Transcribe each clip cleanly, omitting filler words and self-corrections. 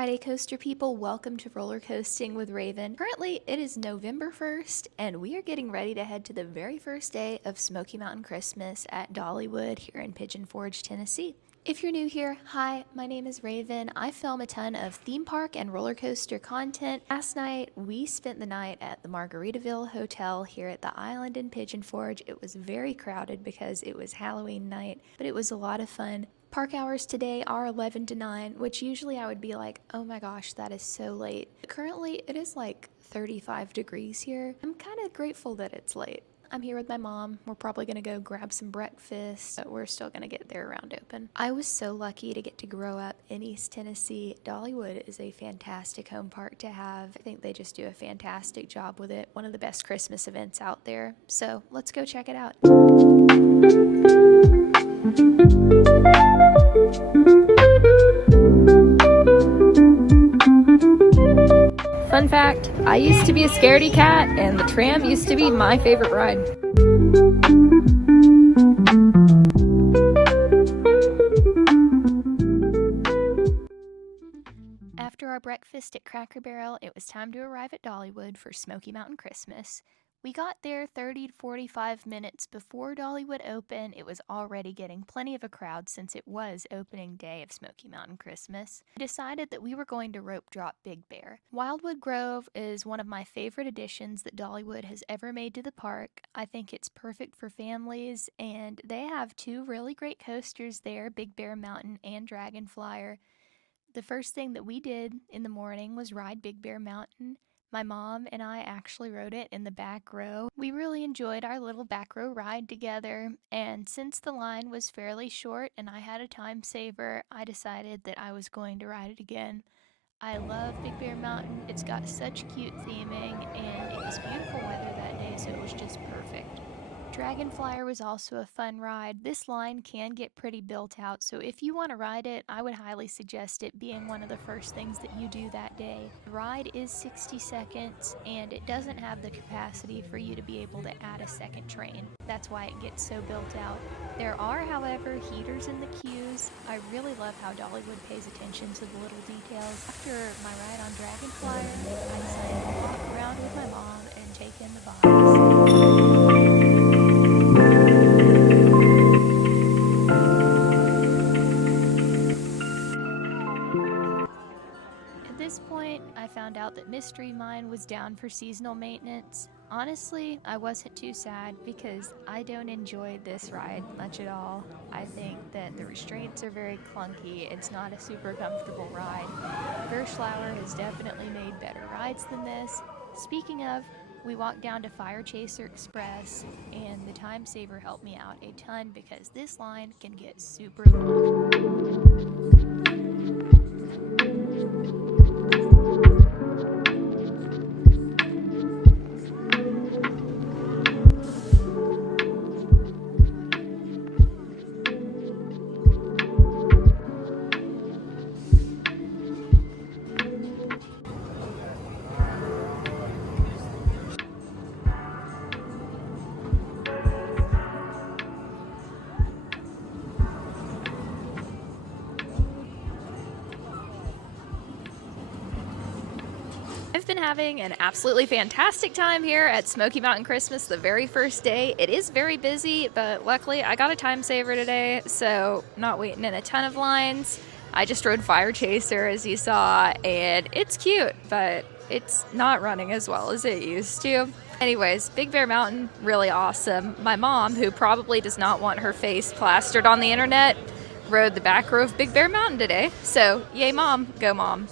Friday coaster people, welcome to Roller Coasting with Raven. Currently it is November 1st and we are getting ready to head to the very first day of Smoky Mountain Christmas at Dollywood here in Pigeon Forge, Tennessee. If you're new here, hi, my name is Raven. I film a ton of theme park and roller coaster content. Last night, we spent the night at the Margaritaville Hotel here at the island in Pigeon Forge. It was very crowded because it was Halloween night, but it was a lot of fun. Park hours today are 11 to 9, which usually I would be like, oh my gosh, that is so late. Currently, it is like 35 degrees here. I'm kind of grateful that it's late. I'm here with my mom. We're probably gonna go grab some breakfast, but we're still gonna get there around open. I was so lucky to get to grow up in East Tennessee. Dollywood is a fantastic home park to have. I think they just do a fantastic job with it. One of the best Christmas events out there. So let's go check it out. Fun fact, I used to be a scaredy cat and the tram used to be my favorite ride. After our breakfast at Cracker Barrel, it was time to arrive at Dollywood for Smoky Mountain Christmas. We got there 30 to 45 minutes before Dollywood opened. It was already getting plenty of a crowd since it was opening day of Smoky Mountain Christmas. We decided that we were going to rope drop Big Bear. Wildwood Grove is one of my favorite additions that Dollywood has ever made to the park. I think it's perfect for families, and they have two really great coasters there, Big Bear Mountain and Dragon Flyer. The first thing that we did in the morning was ride Big Bear Mountain. My mom and I actually rode it in the back row. We really enjoyed our little back row ride together, and since the line was fairly short and I had a time saver, I decided that I was going to ride it again. I love Big Bear Mountain. It's got such cute theming, and it was beautiful weather that day, so it was just perfect. Dragon Flyer was also a fun ride. This line can get pretty built out, so if you want to ride it, I would highly suggest it being one of the first things that you do that day. The ride is 60 seconds, and it doesn't have the capacity for you to be able to add a second train. That's why it gets so built out. There are, however, heaters in the queues. I really love how Dollywood pays attention to the little details. After my ride on Dragon Flyer, I decided to walk around with my mom and take in the vibes. At this point, I found out that Mystery Mine was down for seasonal maintenance. Honestly, I wasn't too sad because I don't enjoy this ride much at all. I think that the restraints are very clunky. It's not a super comfortable ride. Gerschlauer has definitely made better rides than this. Speaking of, we walked down to Fire Chaser Express, and the time saver helped me out a ton because this line can get super long. I've been having an absolutely fantastic time here at Smoky Mountain Christmas the very first day. It is very busy, but luckily I got a time saver today, so I'm not waiting in a ton of lines. I just rode Fire Chaser, as you saw, and it's cute, but it's not running as well as it used to. Anyways, Big Bear Mountain, really awesome. My mom, who probably does not want her face plastered on the internet, rode the back row of Big Bear Mountain today. So, yay mom, go mom.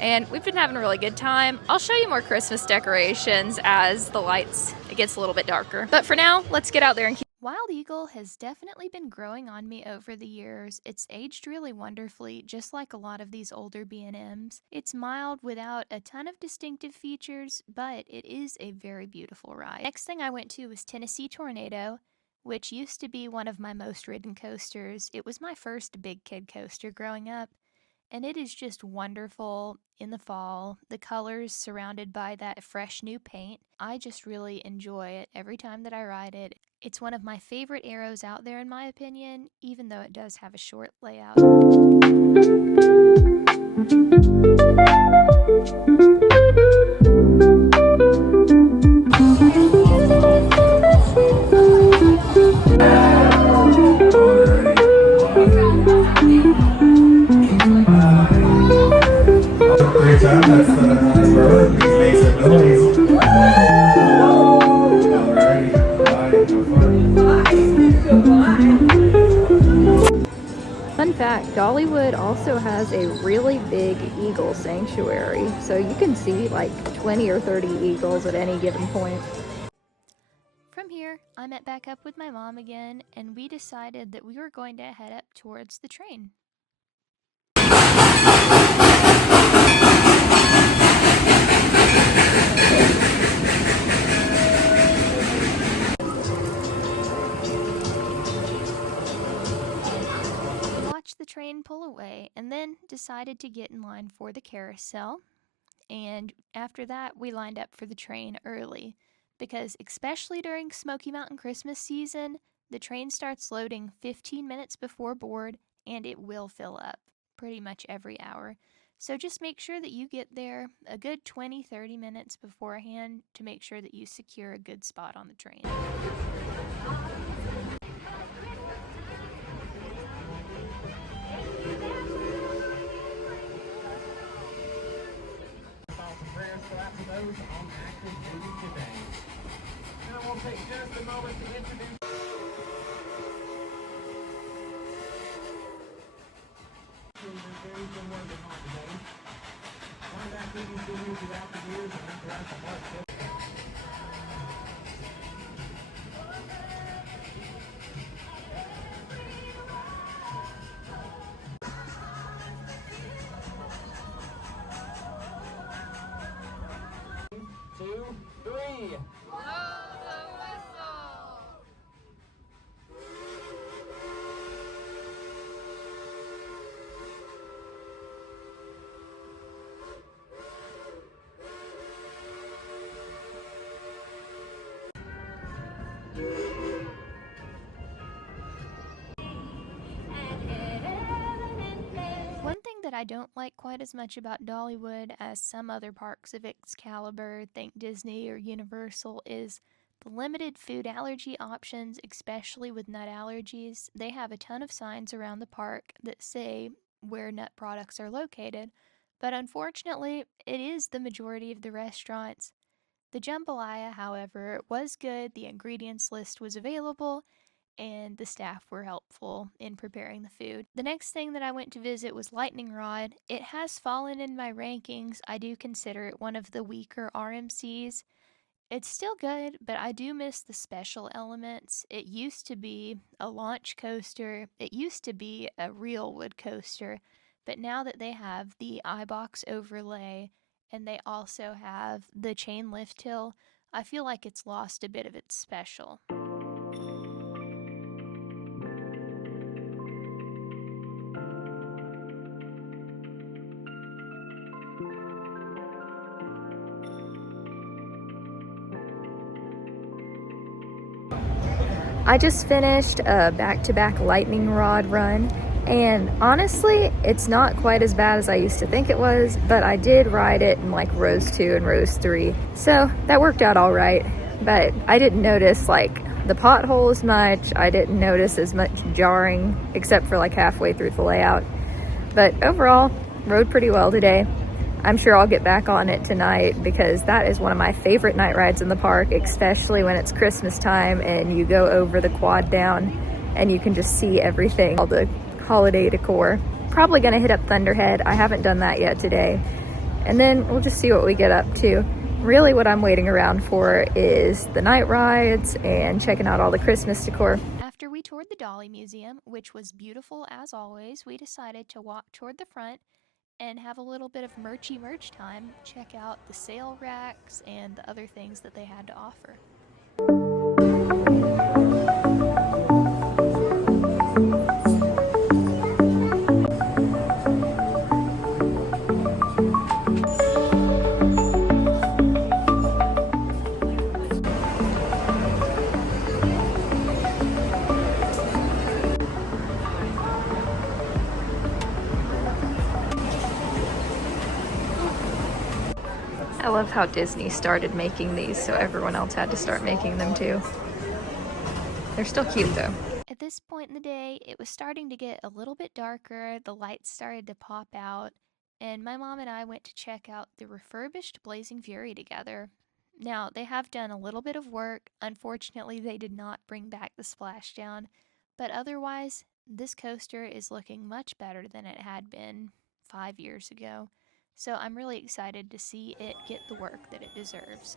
And we've been having a really good time. I'll show you more Christmas decorations as it gets a little bit darker. But for now, let's get out there and keep. Wild Eagle has definitely been growing on me over the years. It's aged really wonderfully, just like a lot of these older B&Ms. It's mild without a ton of distinctive features, but it is a very beautiful ride. Next thing I went to was Tennessee Tornado, which used to be one of my most ridden coasters. It was my first big kid coaster growing up, and it is just wonderful in the fall. The colors surrounded by that fresh new paint. I just really enjoy it every time that I ride it. It's one of my favorite arrows out there in my opinion, even though it does have a short layout. Fun fact, Dollywood also has a really big eagle sanctuary, so you can see like 20 or 30 eagles at any given point. From here, I met back up with my mom again, and we decided that we were going to head up towards the train. The train pull away and then decided to get in line for the carousel, and after that we lined up for the train early because especially during Smoky Mountain Christmas season, the train starts loading 15 minutes before board and it will fill up pretty much every hour. So just make sure that you get there a good 20-30 minutes beforehand to make sure that you secure a good spot on the train. On active duty today. And I will take just a moment to introduce very good work on today. One of activities been here throughout the years and throughout the park. One thing that I don't like quite as much about Dollywood as some other parks of its caliber, think Disney or Universal, is the limited food allergy options, especially with nut allergies. They have a ton of signs around the park that say where nut products are located, but unfortunately, it is the majority of the restaurants. The jambalaya, however, was good, the ingredients list was available, and the staff were helpful in preparing the food. The next thing that I went to visit was Lightning Rod. It has fallen in my rankings. I do consider it one of the weaker RMCs. It's still good, but I do miss the special elements. It used to be a launch coaster. It used to be a real wood coaster, but now that they have the iBox overlay and they also have the chain lift hill, I feel like it's lost a bit of its special. I just finished a back-to-back lightning rod run, and honestly, it's not quite as bad as I used to think it was, but I did ride it in like rows 2 and rows 3, so that worked out all right. But I didn't notice like the potholes much. I didn't notice as much jarring, except for like halfway through the layout. But overall, rode pretty well today. I'm sure I'll get back on it tonight because that is one of my favorite night rides in the park, especially when it's Christmas time and you go over the quad down and you can just see everything, all the holiday decor. Probably gonna hit up Thunderhead. I haven't done that yet today. And then we'll just see what we get up to. Really what I'm waiting around for is the night rides and checking out all the Christmas decor. After we toured the Dolly Museum, which was beautiful as always, we decided to walk toward the front and have a little bit of merch time, check out the sale racks and the other things that they had to offer. love how Disney started making these, so everyone else had to start making them too. They're still cute though. At this point in the day, it was starting to get a little bit darker, the lights started to pop out, and my mom and I went to check out the refurbished Blazing Fury together. Now, they have done a little bit of work. Unfortunately, they did not bring back the splashdown, but otherwise, this coaster is looking much better than it had been 5 years ago. So I'm really excited to see it get the work that it deserves.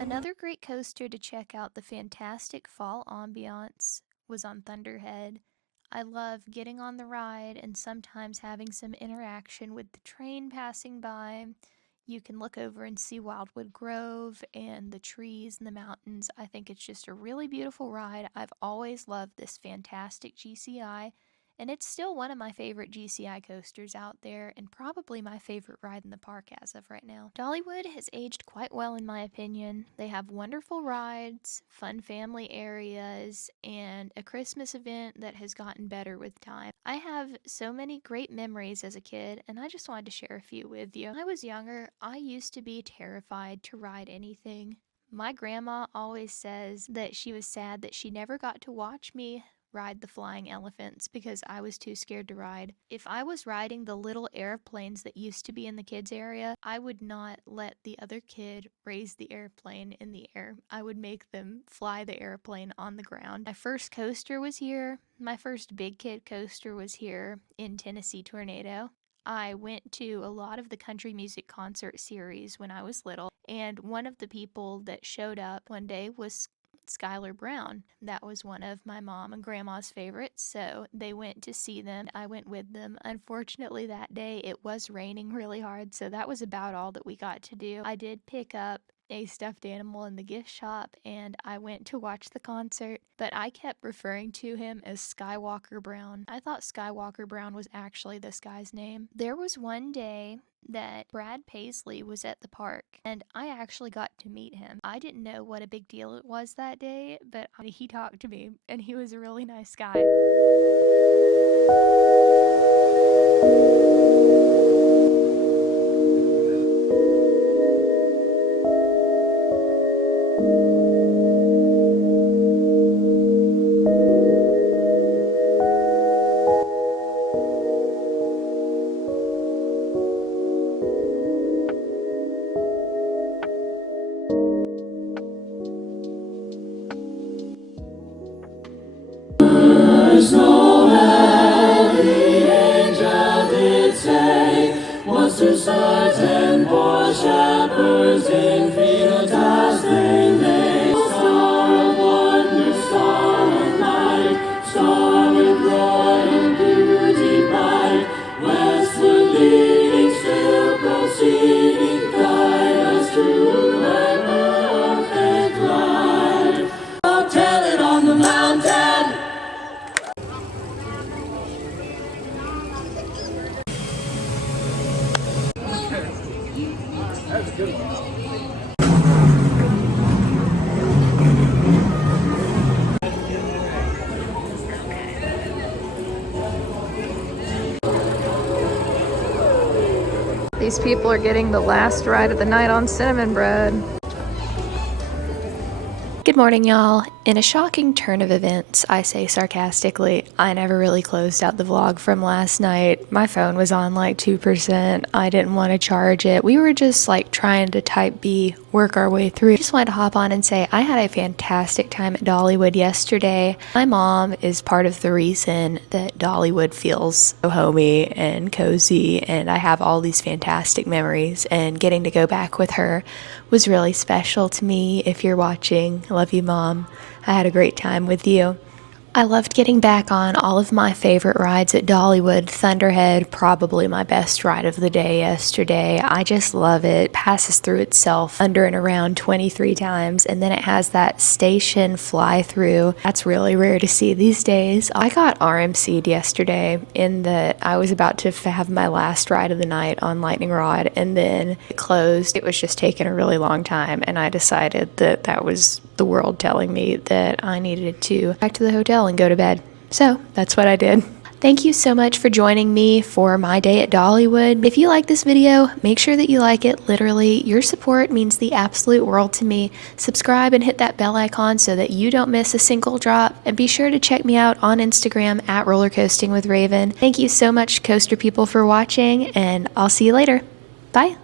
Another great coaster to check out the fantastic fall ambiance was on Thunderhead. I love getting on the ride and sometimes having some interaction with the train passing by. You can look over and see Wildwood Grove and the trees and the mountains. I think it's just a really beautiful ride. I've always loved this fantastic GCI, and it's still one of my favorite GCI coasters out there and probably my favorite ride in the park as of right now. Dollywood has aged quite well in my opinion. They have wonderful rides, fun family areas, and a Christmas event that has gotten better with time. I have so many great memories as a kid, and I just wanted to share a few with you. When I was younger, I used to be terrified to ride anything. My grandma always says that she was sad that she never got to watch me ride the flying elephants because I was too scared to ride. If I was riding the little airplanes that used to be in the kids area, I would not let the other kid raise the airplane in the air. I would make them fly the airplane on the ground. My first coaster was here. My first big kid coaster was here in Tennessee Tornado. I went to a lot of the country music concert series when I was little, and one of the people that showed up one day was Skylar Brown. That was one of my mom and grandma's favorites, so they went to see them. I went with them. Unfortunately, that day it was raining really hard, so that was about all that we got to do. I did pick up a stuffed animal in the gift shop and I went to watch the concert, but I kept referring to him as Skywalker Brown. I thought Skywalker Brown was actually this guy's name. There was one day that Brad Paisley was at the park and I actually got to meet him. I didn't know what a big deal it was that day, but he talked to me and he was a really nice guy. Certain poor shepherds in fields as they lay. Star of wonder, star of light, star with royal beauty bright, westward leading, still proceeding, guide us to thy perfect light. Oh, tell it on the mountain. That's a good one. These people are getting the last ride of the night on cinnamon bread. Good morning, y'all. In a shocking turn of events, I say sarcastically, I never really closed out the vlog from last night. My phone was on like 2%. I didn't want to charge it. We were just like trying to type B work our way through. I just wanted to hop on and say I had a fantastic time at Dollywood yesterday. My mom is part of the reason that Dollywood feels so homey and cozy, and I have all these fantastic memories, and getting to go back with her was really special to me. If you're watching, I love you, Mom. I had a great time with you. I loved getting back on all of my favorite rides at Dollywood. Thunderhead, probably my best ride of the day yesterday. I just love it. Passes through itself under and around 23 times, and then it has that station fly through. That's really rare to see these days. I got RMC'd yesterday in that I was about to have my last ride of the night on Lightning Rod, and then it closed. It was just taking a really long time, and I decided that that was the world telling me that I needed to back to the hotel and go to bed. So that's what I did. Thank you so much for joining me for my day at Dollywood. If you like this video, make sure that you like it. Literally, your support means the absolute world to me. Subscribe and hit that bell icon so that you don't miss a single drop. And be sure to check me out on Instagram at rollercoastingwithraven. Thank you so much, coaster people, for watching, and I'll see you later. Bye.